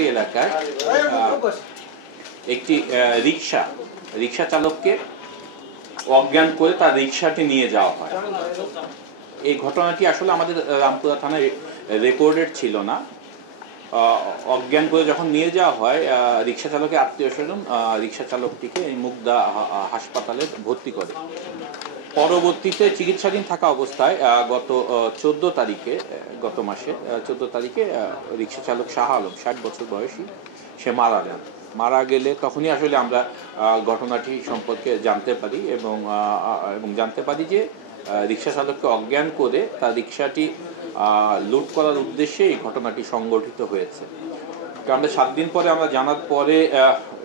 রাজমিস্ত্রি এলাকায় একটি রিক্সা চালককে অজ্ঞান করে তার রিক্সাটি নিয়ে যাওয়া হয়। এই ঘটনাটি আসলে আমাদের রামপুরা থানায় রেকর্ডেড ছিল না। অজ্ঞান করে যখন নিয়ে যাওয়া হয়, রিক্সা চালকের আত্মীয় স্বজন রিক্সা চালকটিকে এই মুগদা হাসপাতালে ভর্তি করে। পরবর্তীতে চিকিৎসাধীন থাকা অবস্থায় গত 14 তারিখে, গত মাসে 14 তারিখে রিক্সা চালক শাহ আলম 60 বছর বয়সী সে মারা যান। মারা গেলে তখনই আসলে আমরা ঘটনাটি সম্পর্কে জানতে পারি এবং জানতে পারি যে রিক্সা চালককে অজ্ঞান করে তার রিক্সাটি লুট করার উদ্দেশ্যে এই ঘটনাটি সংগঠিত হয়েছে। আমরা 7 দিন পরে আমরা জানার পরে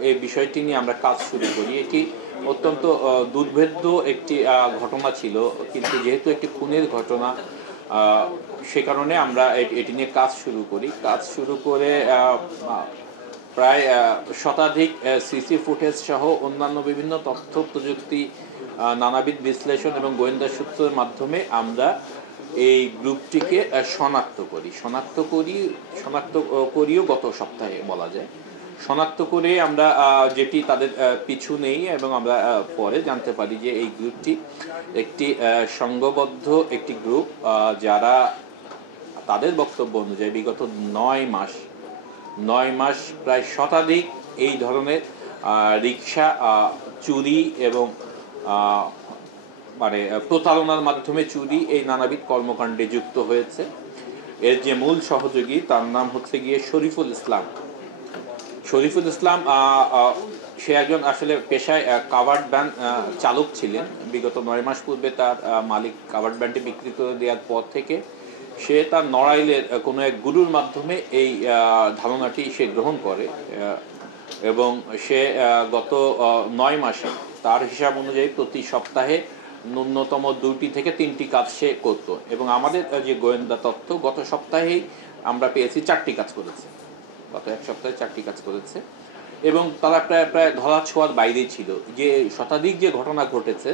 এই বিষয়টি নিয়ে আমরা কাজ শুরু করি। এটি অত্যন্ত দুর্ভেদ্য একটি ঘটনা ছিল, কিন্তু যেহেতু একটি খুনের ঘটনা, সে কারণে আমরা এটি নিয়ে কাজ শুরু করি। কাজ শুরু করে প্রায় শতাধিক সিসি ফুটেজ সহ অন্যান্য বিভিন্ন তথ্য প্রযুক্তি, নানাবিধ বিশ্লেষণ এবং গোয়েন্দা সূত্রের মাধ্যমে আমরা এই গ্রুপটিকে শনাক্ত করিও গত সপ্তাহে বলা যায়। শনাক্ত করে আমরা যেটি তাদের পিছু নেই এবং আমরা পরে জানতে পারি যে এই গ্রুপটি একটি সংঘবদ্ধ একটি গ্রুপ, যারা তাদের বক্তব্য অনুযায়ী বিগত 9 মাস প্রায় শতাধিক এই ধরনের রিক্সা চুরি এবং মানে প্রতারণার মাধ্যমে চুরি, এই নানাবিধ কর্মকাণ্ডে যুক্ত হয়েছে। এর যে মূল সহযোগী তার নাম হচ্ছে গিয়ে শরীফুল ইসলাম। সে একজন আসলে পেশায় কাভার্ড ভ্যান চালক ছিলেন। বিগত 9 মাস পূর্বে তার মালিক কাভার্ড ভ্যানটি বিক্রি করে দেওয়ার পর থেকে সে তার নড়াইলের কোনো এক গুরুর মাধ্যমে এই ধারণাটি সে গ্রহণ করে এবং সে গত 9 মাসে তার হিসাব অনুযায়ী প্রতি সপ্তাহে ন্যূনতম 2টি থেকে 3টি কাজ সে করত এবং আমাদের যে গোয়েন্দা তথ্য, গত সপ্তাহেই আমরা পেয়েছি 4টি কাজ করেছে। গত এক সপ্তাহে 4টি কাজ করেছে এবং তারা প্রায় ধরা ছোঁয়ার বাইরেই ছিল। যে শতাধিক যে ঘটনা ঘটেছে,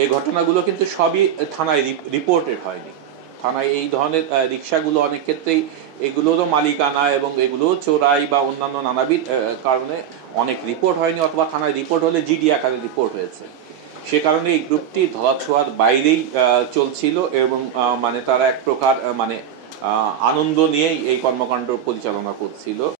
এই ঘটনাগুলো কিন্তু সবই থানায় রিপোর্টেড হয়নি। থানায় এই ধরনের রিক্সাগুলো অনেক ক্ষেত্রেই এগুলোরও মালিকানা এবং এগুলোও চোরাই বা অন্যান্য নানাবিধ কারণে অনেক রিপোর্ট হয়নি, অথবা থানায় রিপোর্ট হলে জিডি আকারে রিপোর্ট হয়েছে। সে কারণে এই গ্রুপটি ধরাছোঁয়ার বাইরেই চলছিল এবং মানে তারা এক প্রকার মানে আনন্দ নিয়েই এই কর্মকাণ্ড পরিচালনা করছিল।